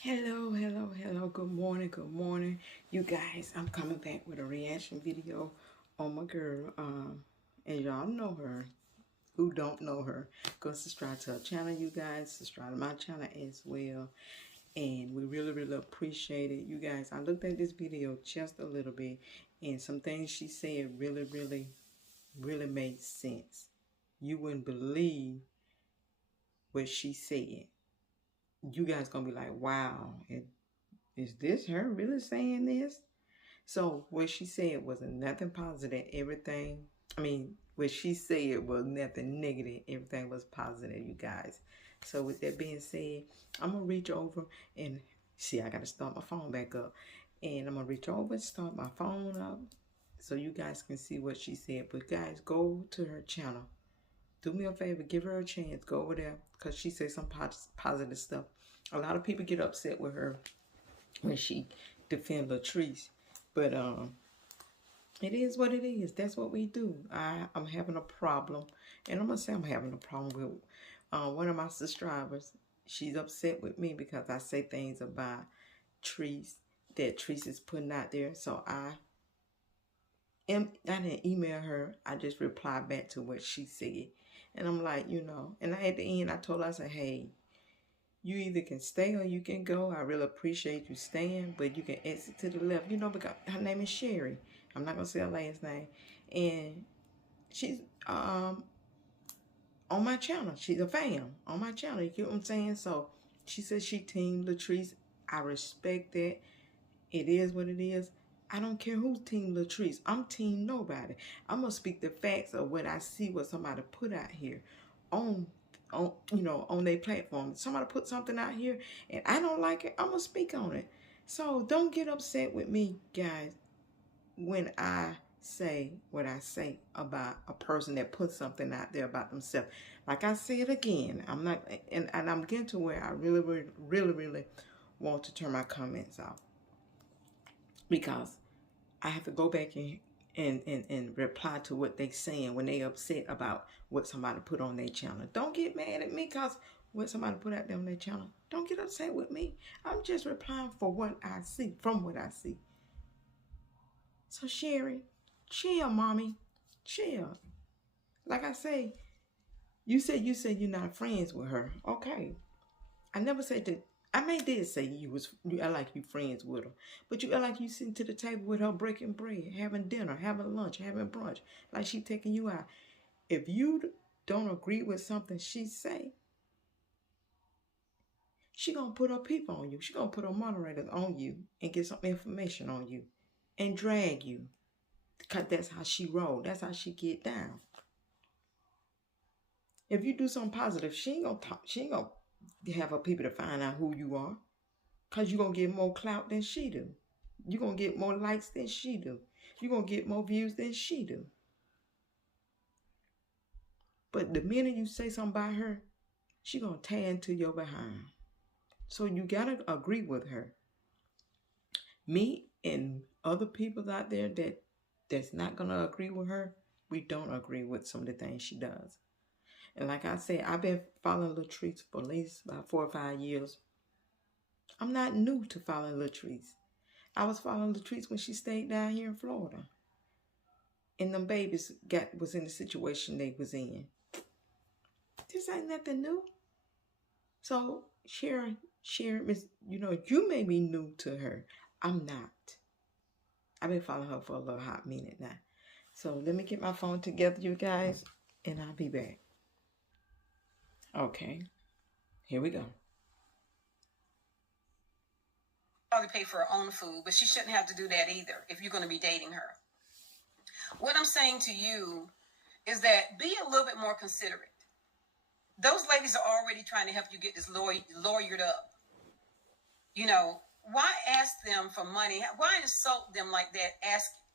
Hello, hello, hello. Good morning, good morning. You guys, I'm coming back with a reaction video on my girl. And y'all know her. Who don't know her, go subscribe to her channel, you guys. Subscribe to my channel as well. And we really, really appreciate it. You guys, I looked at this video just a little bit, and some things she said really, really, really made sense. You wouldn't believe what she said. You guys gonna be like, wow, is this her really saying this? So what she said wasn't nothing positive. Everything, what she said was nothing negative. Everything was positive, you guys. So with that being said, I'm going to reach over and see, I got to start my phone back up. And I'm going to reach over and start my phone up so you guys can see what she said. But guys, go to her channel. Do me a favor, give her a chance. Go over there because she said some positive stuff. A lot of people get upset with her when she defend Latrice. But it is what it is. That's what we do. I'm having a problem. And I'm going to say I'm having a problem with one of my subscribers. She's upset with me because I say things about Trees that Trees is putting out there. So I didn't email her. I just replied back to what she said. And I'm like, and at the end I told her, I said, hey, you either can stay or you can go. I really appreciate you staying, but you can exit to the left. Because her name is Sherry. I'm not going to say her last name. And she's on my channel. She's a fan on my channel. You get what I'm saying? So she says she team Latrice. I respect that. It is what it is. I don't care who's team Latrice. I'm team nobody. I'm going to speak the facts of what I see, what somebody put out here on their platform. Somebody put something out here and I don't like it, I'm gonna speak on it. So don't get upset with me, guys, when I say what I say about a person that puts something out there about themselves. Like I said again, I'm not, and I'm getting to where I really want to turn my comments off, because I have to go back and reply to what they saying when they upset about what somebody put on their channel. Don't get mad at me because what somebody put out there on their channel. Don't get upset with me. I'm just replying for what I see, from what I see. So Sherry, chill, mommy. Chill. Like I say, you said you're not friends with her. Okay. I never said that. Did say you act like you friends with her, but you act like you sitting to the table with her, breaking bread, having dinner, having lunch, having brunch, like she taking you out. If you don't agree with something she say, she gonna put her people on you. She gonna put her moderators on you and get some information on you and drag you, because that's how she roll. That's how she get down. If you do something positive, she ain't gonna talk. She ain't gonna have her people to find out who you are. Because you're going to get more clout than she do. You're going to get more likes than she do. You're going to get more views than she do. But the minute you say something about her, she going to tear into your behind. So you got to agree with her. Me and other people out there that's not going to agree with her, we don't agree with some of the things she does. And like I said, I've been following Latrice for at least about 4 or 5 years. I'm not new to following Latrice. I was following Latrice when she stayed down here in Florida. And them babies was in the situation they was in. This ain't nothing new. So Sharon, you may be new to her. I'm not. I've been following her for a little hot minute now. So let me get my phone together, you guys, and I'll be back. Okay, here we go. Probably pay for her own food, but she shouldn't have to do that either if you're going to be dating her. What I'm saying to you is that be a little bit more considerate. Those ladies are already trying to help you get this lawyered up. Why ask them for money? Why insult them like that,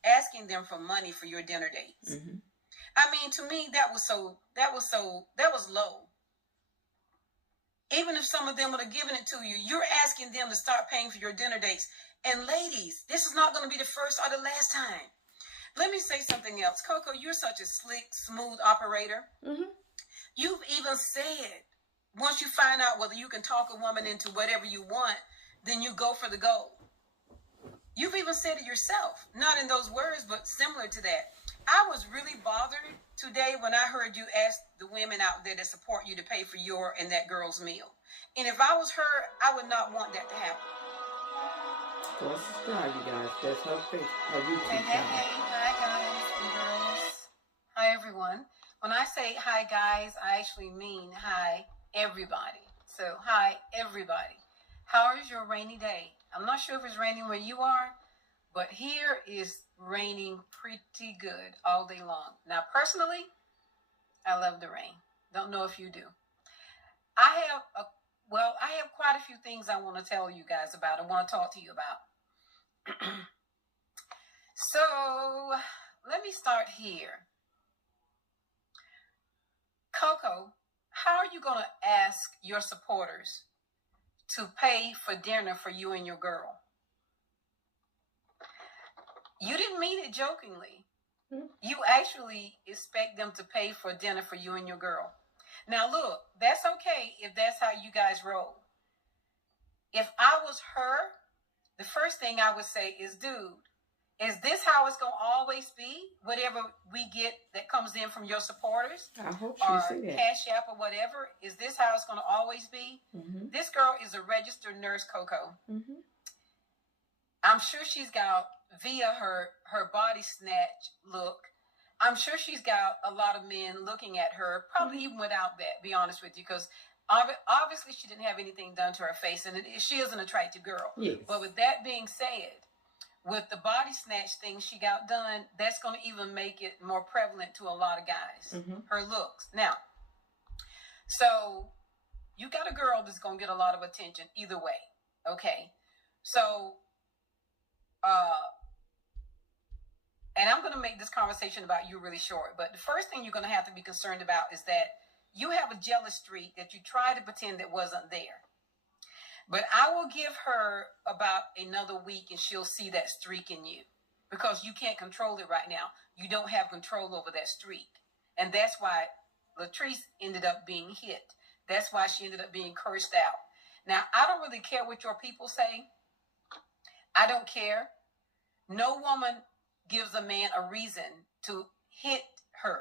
asking them for money for your dinner dates? Mm-hmm. To me, that was low. Even if some of them would have given it to you, you're asking them to start paying for your dinner dates. And ladies, this is not going to be the first or the last time. Let me say something else. Coco, you're such a slick, smooth operator. Mm-hmm. You've even said, once you find out whether you can talk a woman into whatever you want, then you go for the gold. You've even said it yourself, not in those words, but similar to that. I was really bothered today when I heard you ask the women out there that support you to pay for your and that girl's meal. And if I was her, I would not want that to happen. Well, subscribe, you guys. That's her face, her YouTube channel. Hi guys and girls. Hi everyone. When I say hi guys, I actually mean hi everybody. So hi everybody. How is your rainy day? I'm not sure if it's raining where you are, but here is raining pretty good all day long. Now, personally, I love the rain. Don't know if you do. I have quite a few things I want to tell you guys about. I want to talk to you about. So, let me start here. Coco, how are you going to ask your supporters to pay for dinner for you and your girl? You didn't mean it jokingly. You actually expect them to pay for dinner for you and your girl. Now, look, that's okay if that's how you guys roll. If I was her, the first thing I would say is, dude, is this how it's going to always be? Whatever we get that comes in from your supporters, I hope or she see that. Cash App or whatever, is this how it's going to always be? Mm-hmm. This girl is a registered nurse, Coco. Mm-hmm. I'm sure she's got, via her body snatch look, I'm sure she's got a lot of men looking at her, probably even without that, be honest with you, because obviously she didn't have anything done to her face, and she is an attractive girl. Yes. But with that being said, with the body snatch thing she got done, that's going to even make it more prevalent to a lot of guys, her looks. Now, so you got a girl that's going to get a lot of attention either way, okay? So, and I'm going to make this conversation about you really short, but the first thing you're going to have to be concerned about is that you have a jealous streak that you try to pretend that wasn't there. But I will give her about another week and she'll see that streak in you, because you can't control it right now. You don't have control over that streak. And that's why Latrice ended up being hit. That's why she ended up being cursed out. Now, I don't really care what your people say. I don't care. No woman gives a man a reason to hit her.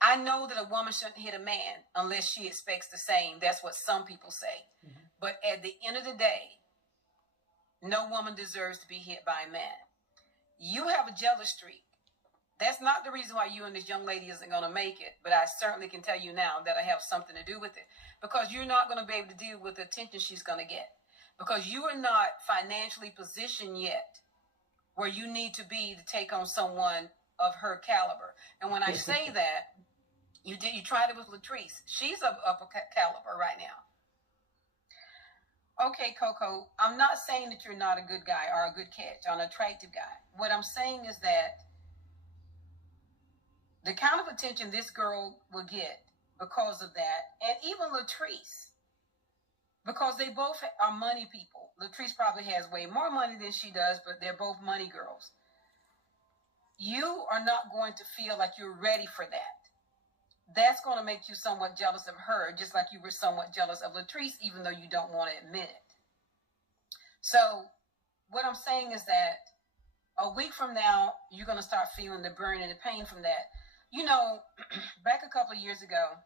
I know that a woman shouldn't hit a man unless she expects the same. That's what some people say. Mm-hmm. But at the end of the day, no woman deserves to be hit by a man. You have a jealous streak. That's not the reason why you and this young lady isn't going to make it. But I certainly can tell you now that I have something to do with it. Because you're not going to be able to deal with the attention she's going to get. Because you are not financially positioned yet where you need to be to take on someone of her caliber. And when I say that, you tried it with Latrice. She's of upper caliber right now. Okay, Coco, I'm not saying that you're not a good guy or a good catch or an attractive guy. What I'm saying is that the kind of attention this girl will get because of that, and even Latrice, because they both are money people. Latrice probably has way more money than she does, but they're both money girls. You are not going to feel like you're ready for that. That's going to make you somewhat jealous of her, just like you were somewhat jealous of Latrice, even though you don't want to admit it. So what I'm saying is that a week from now, you're going to start feeling the burn and the pain from that. You know, back a couple of years ago,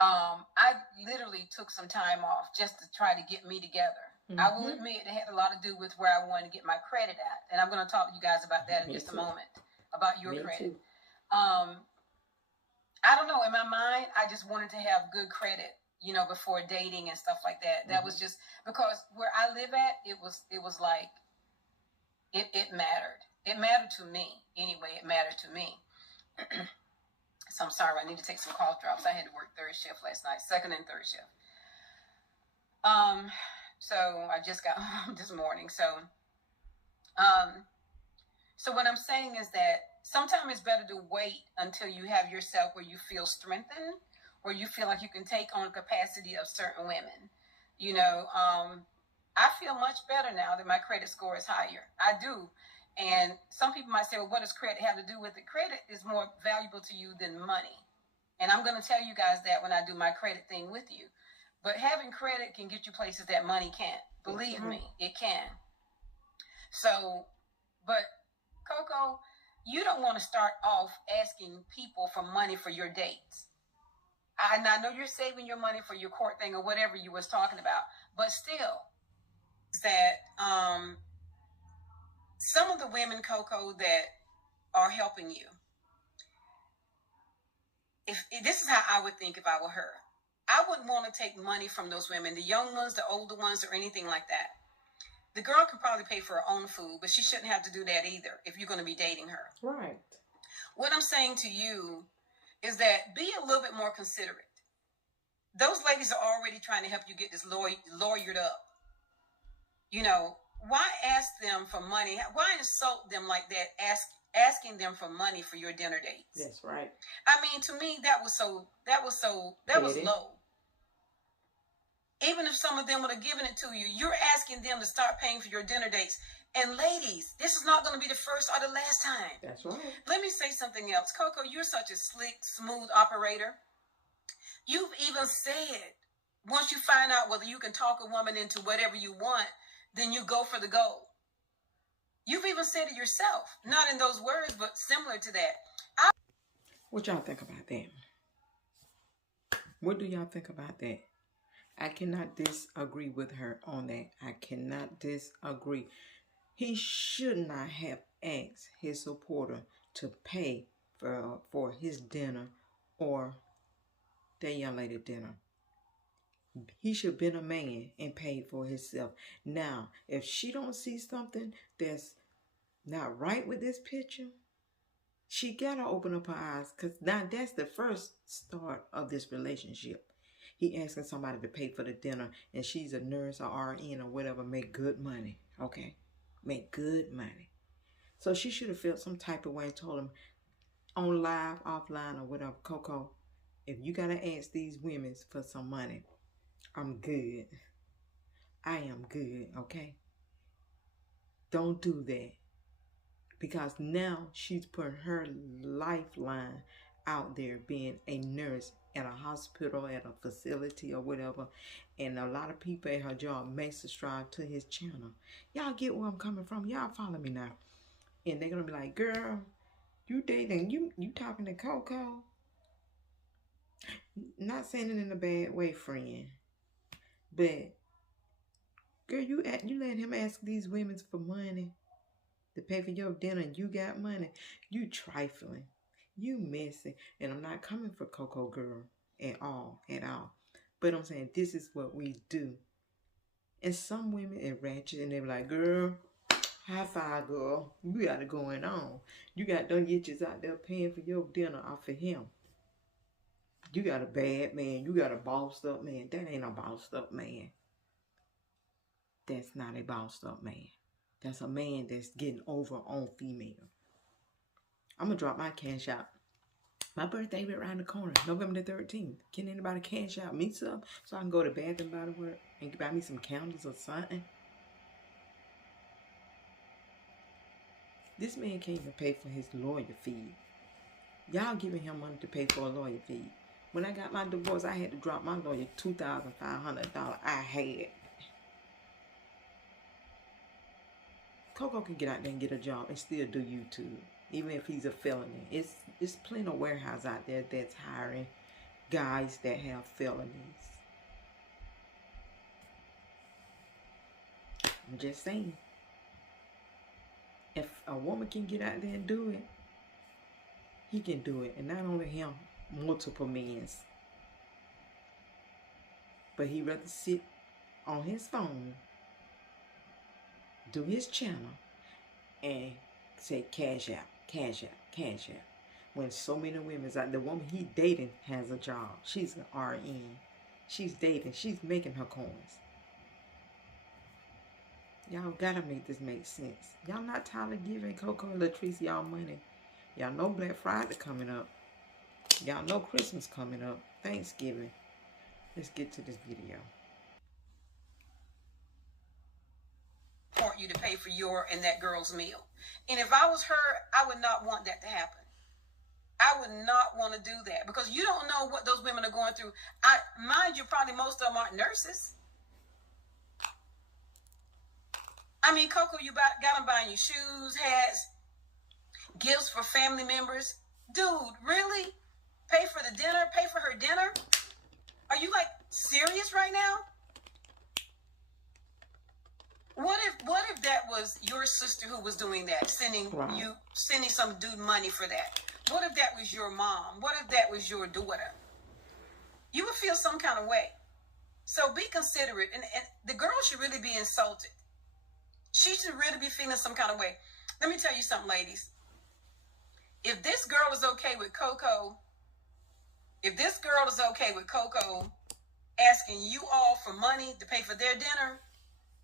I literally took some time off just to try to get me together. Mm-hmm. I will admit it had a lot to do with where I wanted to get my credit at. And I'm going to talk to you guys about that in just a moment, about your credit. I don't know. In my mind, I just wanted to have good credit, you know, before dating and stuff like that. That was just because where I live at, it was like, it mattered. It mattered to me. Anyway, it mattered to me. So I'm sorry, I need to take some cough drops. I had to work third shift last night, second and third shift. So I just got home this morning. So what I'm saying is that sometimes it's better to wait until you have yourself where you feel strengthened, where you feel like you can take on the capacity of certain women. You know, I feel much better now that my credit score is higher. I do. And some people might say, well, what does credit have to do with it? Credit is more valuable to you than money. And I'm going to tell you guys that when I do my credit thing with you. But having credit can get you places that money can't. Believe right. me, it can. So, but Coco, you don't want to start off asking people for money for your dates. I know you're saving your money for your court thing or whatever you was talking about, but still, that some of the women, Coco, that are helping you, if this is how I would think if I were her, I wouldn't want to take money from those women, the young ones, the older ones, or anything like that. The girl can probably pay for her own food, but she shouldn't have to do that either if you're going to be dating her. Right. What I'm saying to you is that be a little bit more considerate. Those ladies are already trying to help you get this lawyered up. You know, why ask them for money? Why insult them like that? Asking them for money for your dinner dates. That's right. I mean, to me, that was low. Even if some of them would have given it to you, you're asking them to start paying for your dinner dates. And ladies, this is not going to be the first or the last time. That's right. Let me say something else. Coco, you're such a slick, smooth operator. You've even said, once you find out whether you can talk a woman into whatever you want, then you go for the goal. You've even said it yourself. Not in those words, but similar to that. What y'all think about that? What do y'all think about that? I cannot disagree with her on that. I cannot disagree. He should not have asked his supporter to pay for his dinner or that young lady dinner. He should have been a man and paid for himself. Now, if she don't see something that's not right with this picture, she gotta open up her eyes, because now that's the first start of this relationship. He asking somebody to pay for the dinner, and she's a nurse or RN or whatever, make good money, okay? Make good money. So she should have felt some type of way and told him on live, offline, or whatever, Coco, if you gotta ask these women for some money, I'm good. I am good, okay? Don't do that. Because now she's putting her lifeline out there, being a nurse at a hospital, at a facility or whatever. And a lot of people at her job may subscribe to his channel. Y'all get where I'm coming from? Y'all follow me now. And they're going to be like, girl, you dating, you talking to Coco? Not saying it in a bad way, friend. But, girl, you let him ask these women for money to pay for your dinner and you got money. You trifling. You messy. And I'm not coming for Coco, girl, at all. But I'm saying this is what we do. And some women are ratchet and they're like, girl, high five, girl. You got it going on. You got them yitches out there paying for your dinner off of him. You got a bad man. You got a bossed up man. That ain't a bossed up man. That's not a bossed up man. That's a man that's getting over on female. I'm going to drop my cash out. My birthday right around the corner, November the 13th. Can anybody cash out me some so I can go to Bath and Body Works and buy me some candles or something? This man can't even pay for his lawyer fee. Y'all giving him money to pay for a lawyer fee. When I got my divorce, I had to drop my lawyer $2,500. I had. Coco can get out there and get a job and still do YouTube, even if he's a felony. It's plenty of warehouse out there that's hiring guys that have felonies. I'm just saying. If a woman can get out there and do it, he can do it. And not only him, multiple men. But he'd rather sit on his phone, do his channel, and say cash out, cash out, cash out. When so many women's out, the woman he dating has a job. She's an RN. She's dating. She's making her coins. Y'all gotta make this make sense. Y'all not tired of giving Coco and Latrice y'all money. Y'all know Black Friday coming up. Y'all know Christmas coming up. Thanksgiving. Let's get to this video. Want you to pay for your and that girl's meal. And if I was her, I would not want that to happen. I would not want to do that because you don't know what those women are going through. Mind you, probably most of them aren't nurses. I mean, Coco, you got them buying you shoes, hats, gifts for family members. Dude, really? Pay for the dinner? Pay for her dinner? Are you like serious right now? What if that was your sister who was doing that, sending some dude money for that? What if that was your mom? What if that was your daughter? You would feel some kind of way. So be considerate, and the girl should really be insulted. She should really be feeling some kind of way. Let me tell you something, ladies. If this girl is okay with Coco, asking you all for money to pay for their dinner,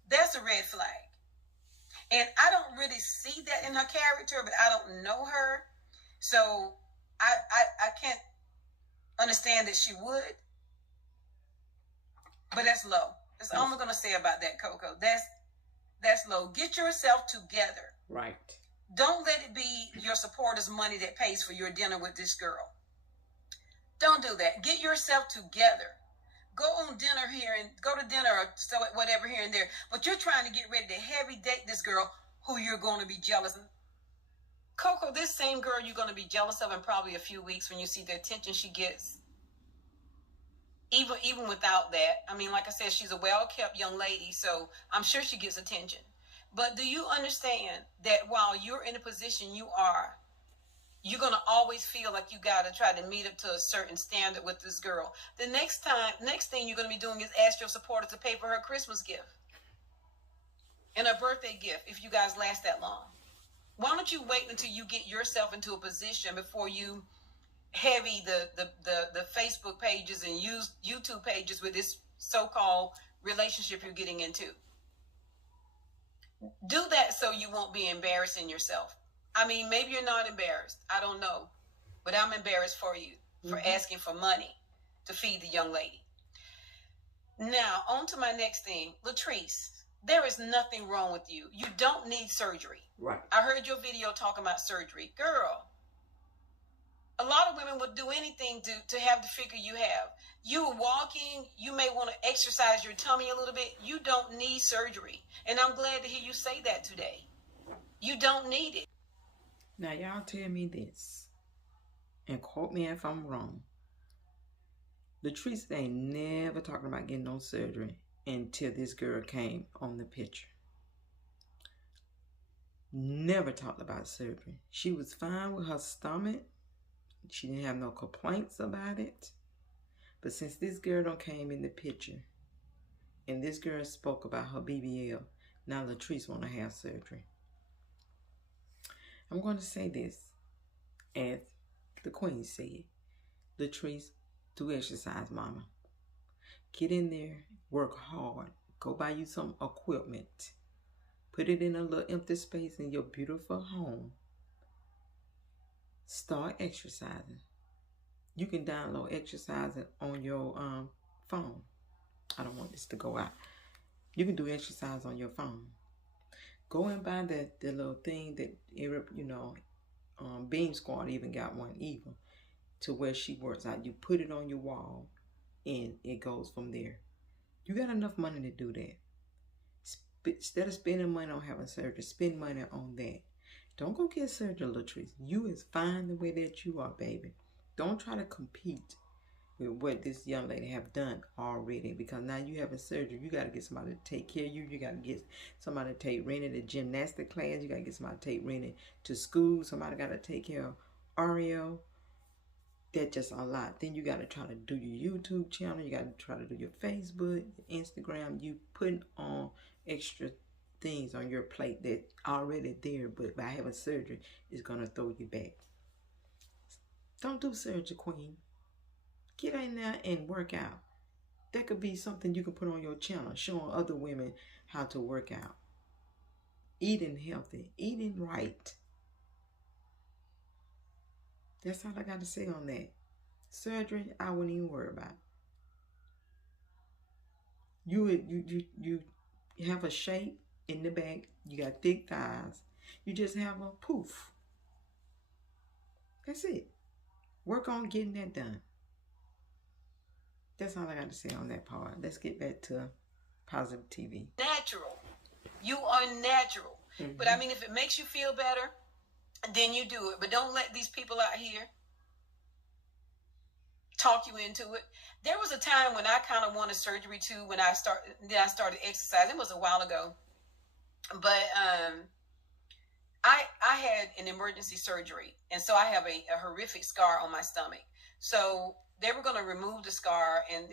that's a red flag. And I don't really see that in her character, but I don't know her. So I can't understand that she would. But that's low. That's all I'm going to say about that, Coco. That's low. Get yourself together. Right. Don't let it be your supporters' money that pays for your dinner with this girl. Don't do that. Get yourself together. Go on dinner here and go to dinner or so whatever here and there. But you're trying to get ready to heavy date this girl who you're going to be jealous of. Coco, this same girl you're going to be jealous of in probably a few weeks when you see the attention she gets. Even without that, I mean, like I said, she's a well-kept young lady, so I'm sure she gets attention. But do you understand that while you're in the position you are, you're going to always feel like you got to try to meet up to a certain standard with this girl. The next thing you're going to be doing is ask your supporter to pay for her Christmas gift and her birthday gift if you guys last that long. Why don't you wait until you get yourself into a position before you heavy the Facebook pages and YouTube pages with this so-called relationship you're getting into? Do that so you won't be embarrassing yourself. I mean, maybe you're not embarrassed. I don't know. But I'm embarrassed for you for asking for money to feed the young lady. Now, on to my next thing. Latrice, there is nothing wrong with you. You don't need surgery. Right. I heard your video talking about surgery. Girl, a lot of women would do anything to have the figure you have. You are walking. You may want to exercise your tummy a little bit. You don't need surgery. And I'm glad to hear you say that today. You don't need it. Now, y'all tell me this, and quote me if I'm wrong. Latrice ain't never talking about getting no surgery until this girl came on the picture. Never talked about surgery. She was fine with her stomach. She didn't have no complaints about it. But since this girl done came in the picture, and this girl spoke about her BBL, now Latrice want to have surgery. I'm going to say this, as the queen said. Latrice, do exercise, mama. Get in there, work hard. Go buy you some equipment. Put it in a little empty space in your beautiful home. Start exercising. You can download exercising on your phone. I don't want this to go out. You can do exercise on your phone. Go and buy the little thing that, Beam Squad even got one even, to where she works out. You put it on your wall and it goes from there. You got enough money to do that. Instead of spending money on having surgery, spend money on that. Don't go get surgery, Latrice. You is fine the way that you are, baby. Don't try to compete with what this young lady have done already, because now you having surgery. You got to get somebody to take care of you. You got to get somebody to take Rennie to gymnastic class. You got to get somebody to take Rennie to school. Somebody got to take care of Ariel. That's just a lot. Then you got to try to do your YouTube channel. You got to try to do your Facebook, your Instagram. You putting on extra things on your plate that already there, but by having surgery, it's going to throw you back. Don't do surgery, queen. Get in there and work out. That could be something you can put on your channel, showing other women how to work out. Eating healthy, eating right. That's all I got to say on that. Surgery, I wouldn't even worry about. You have a shape in the back. You got thick thighs. You just have a poof. That's it. Work on getting that done. That's all I got to say on that part. Let's get back to positive TV. Natural. You are natural. But I mean, if it makes you feel better, then you do it. But don't let these people out here talk you into it. There was a time when I kind of wanted surgery too. When I started exercising. It was a while ago, but I had an emergency surgery, and so I have a horrific scar on my stomach. So they were going to remove the scar, and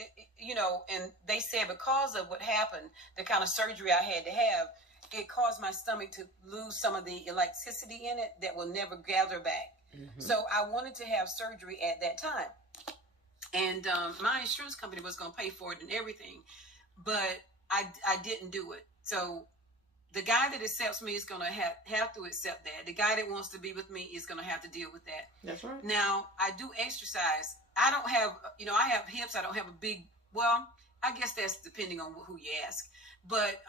and they said because of what happened, the kind of surgery I had to have, it caused my stomach to lose some of the elasticity in it that will never gather back. So I wanted to have surgery at that time. And my insurance company was going to pay for it and everything, but I didn't do it. So the guy that accepts me is going to have to accept that. The guy that wants to be with me is going to have to deal with that. That's right. Now, I do exercise. I don't have, I have hips. I don't have a big, well, I guess that's depending on who you ask. But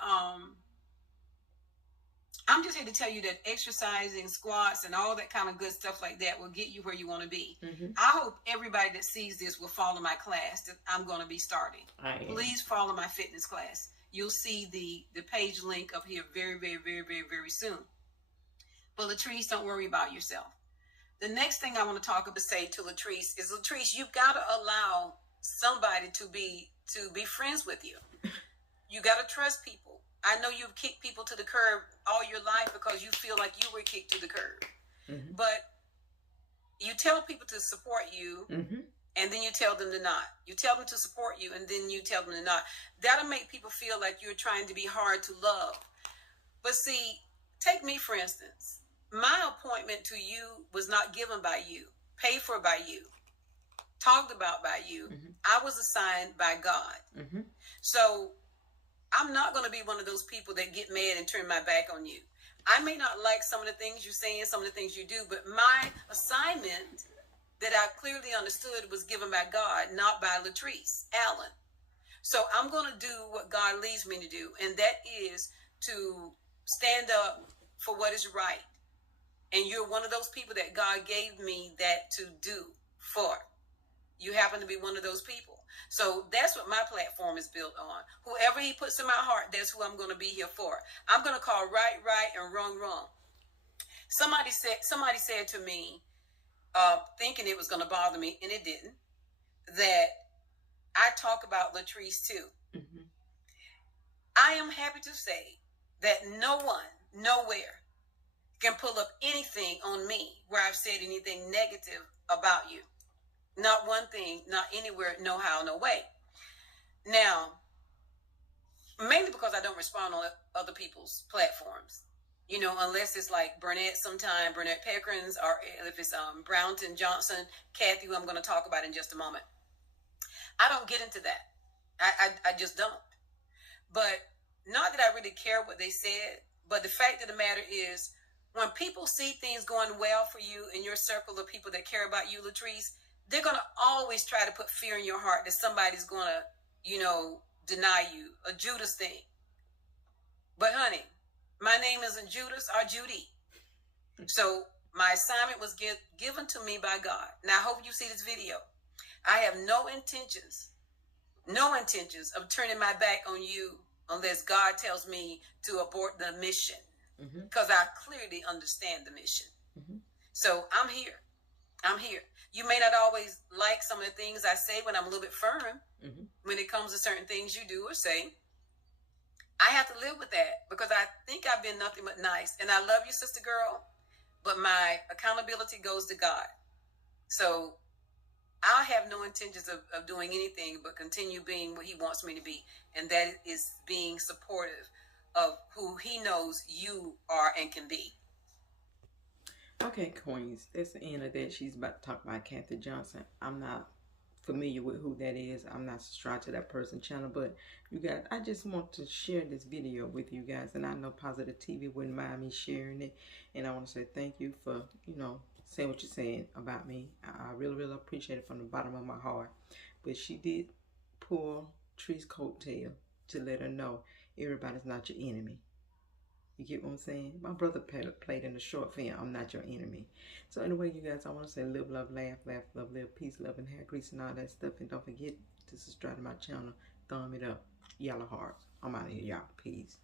I'm just here to tell you that exercising, squats, and all that kind of good stuff like that will get you where you want to be. I hope everybody that sees this will follow my class that I'm going to be starting. Please follow my fitness class. You'll see the page link up here very, very, very, very, very soon. But Latrice, don't worry about yourself. The next thing I want to say to Latrice is, Latrice, you've got to allow somebody to be friends with you. You got to trust people. I know you've kicked people to the curb all your life because you feel like you were kicked to the curb. But you tell people to support you, and then you tell them to not. You tell them to support you, and then you tell them to not. That'll make people feel like you're trying to be hard to love. But see, take me for instance. My appointment to you was not given by you, paid for by you, talked about by you. I was assigned by God. So I'm not going to be one of those people that get mad and turn my back on you. I may not like some of the things you're saying, some of the things you do, but my assignment that I clearly understood was given by God, not by Latrice Allen. So I'm going to do what God leads me to do, and that is to stand up for what is right. And you're one of those people that God gave me that to do for. You happen to be one of those people. So that's what my platform is built on. Whoever he puts in my heart, that's who I'm going to be here for. I'm going to call right, right, and wrong, wrong. Somebody said to me, thinking it was going to bother me, and it didn't, that I talk about Latrice too. I am happy to say that no one, nowhere, can pull up anything on me where I've said anything negative about you. Not one thing, not anywhere, no how, no way. Now, mainly because I don't respond on other people's platforms. Unless it's like Burnett Peckrins, or if it's Brownton Johnson, Kathy, who I'm going to talk about in just a moment. I don't get into that. I just don't. But not that I really care what they said, but the fact of the matter is, when people see things going well for you in your circle of people that care about you, Latrice, they're going to always try to put fear in your heart that somebody's going to, deny you, a Judas thing. But honey, my name isn't Judas or Judy. So my assignment was given to me by God. Now I hope you see this video. I have no intentions of turning my back on you unless God tells me to abort the mission. Because I clearly understand the mission. So I'm here. You may not always like some of the things I say when I'm a little bit firm. When it comes to certain things you do or say, I have to live with that because I think I've been nothing but nice. And I love you, sister girl, but my accountability goes to God. So I have no intentions of doing anything but continue being what he wants me to be. And that is being supportive of who he knows you are and can be. Okay, Queens, that's the end of that. She's about to talk about Kathy Johnson. I'm not familiar with who that is. I'm not subscribed to that person's channel, but you guys, I just want to share this video with you guys, and I know Positive TV wouldn't mind me sharing it, and I want to say thank you for, saying what you're saying about me. I really, really appreciate it from the bottom of my heart. But she did pull Tree's coattail to let her know everybody's not your enemy. You get what I'm saying? My brother played in the short film, I'm Not Your Enemy. So anyway, you guys, I want to say live, love, laugh, laugh, love, live, peace, love, and hair grease and all that stuff. And don't forget to subscribe to my channel. Thumb it up. Yellow hearts. I'm out of here, y'all. Peace.